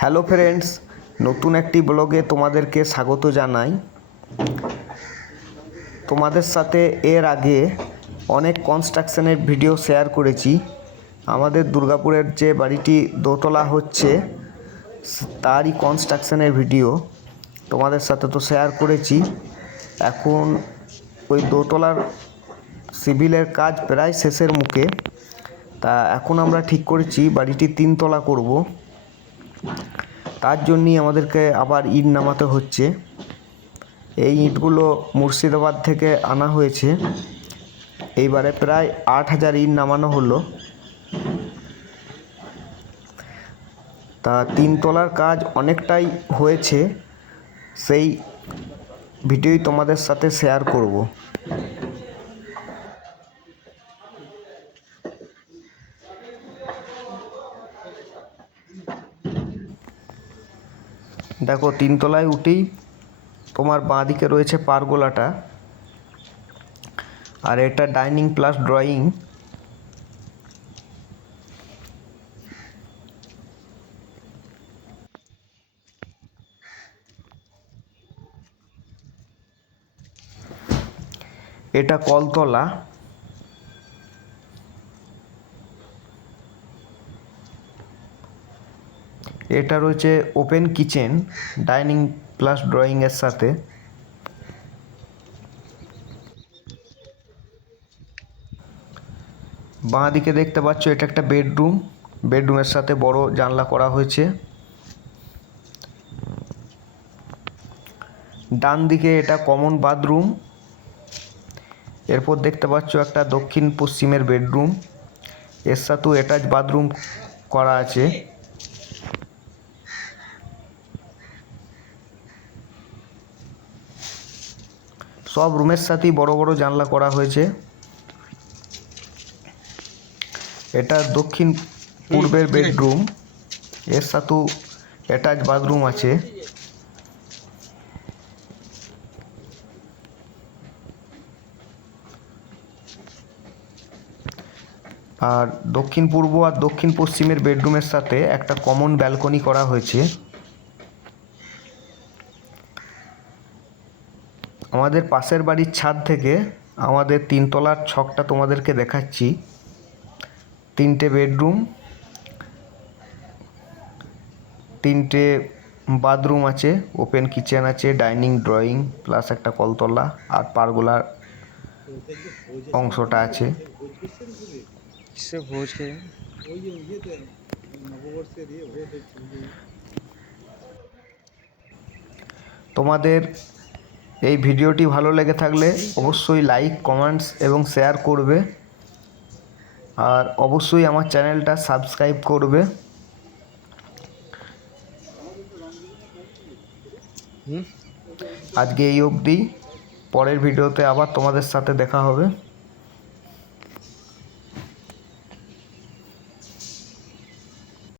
Hello friends, নতুন একটি ব্লগে তোমাদেরকে স্বাগত জানাই। তোমাদের সাথে এর আগে অনেক কনস্ট্রাকশনের ভিডিও শেয়ার করেছি। আমাদের দুর্গাপুরের যে বাড়িটি দোতলা হচ্ছে তারই কনস্ট্রাকশনের ভিডিও তোমাদের সাথে তো শেয়ার করেছি। এখন ওই দোতলার সিভিলের কাজ প্রায় শেষের মুখে। তা এখন আমরা ঠিক করেছি বাড়িটি 3 তলা করব। তার জন্যই আমাদেরকে আবার ইট নামাতে হচ্ছে। এই ইটগুলো মুর্শিদাবাদ থেকে আনা হয়েছে। এইবারে প্রায় 8,000 ইট নামানো হলো। তা 3 তলার কাজ অনেকটাই হয়েছে, সেই ভিডিওই তোমাদের সাথে শেয়ার করব। দেখো, 3 তলায় উঠেই তোমার বাঁ দিকে রয়েছে পারগোলাটা, আর এটা ডাইনিং প্লাস ড্রয়িং। এটা কলতলা। এটা রয়েছে ওপেন কিচেন ডাইনিং প্লাস ড্রয়িংয়ের সাথে। বাঁ দিকে দেখতে পাচ্ছ এটা একটা বেডরুম। বেডরুমের সাথে বড় জানলা করা হয়েছে। ডান দিকে এটা কমন বাথরুম। এরপর দেখতে পাচ্ছ একটা দক্ষিণ পশ্চিমের বেডরুম, এর সাথেও অ্যাটাচ বাথরুম করা আছে। সব রুমের সাথেই বড় বড় জানলা করা হয়েছে। এটা দক্ষিণ পূর্বের বেডরুম, এর সাথেও অ্যাটাচ বাথরুম আছে। আর দক্ষিণ পূর্ব আর দক্ষিণ পশ্চিমের বেডরুমের সাথে একটা কমন ব্যালকনি করা হয়েছে। আমাদের পাশের বাড়ির ছাদ থেকে আমাদের 3 তলার ছকটা তোমাদেরকে দেখাচ্ছি। 3টে বেডরুম, 3টে বাথরুম আছে, ওপেন কিচেন আছে, ডাইনিং ড্রয়িং প্লাস একটা কলতলা, আর পারগোলার অংশটা আছে। তোমাদের এই ভিডিওটি ভালো লেগে থাকলে অবশ্যই লাইক, কমেন্টস এবং শেয়ার করবে, আর অবশ্যই আমার চ্যানেলটা সাবস্ক্রাইব করবে। আজকে এই অবধি, পরের ভিডিওতে আবার তোমাদের সাথে দেখা হবে।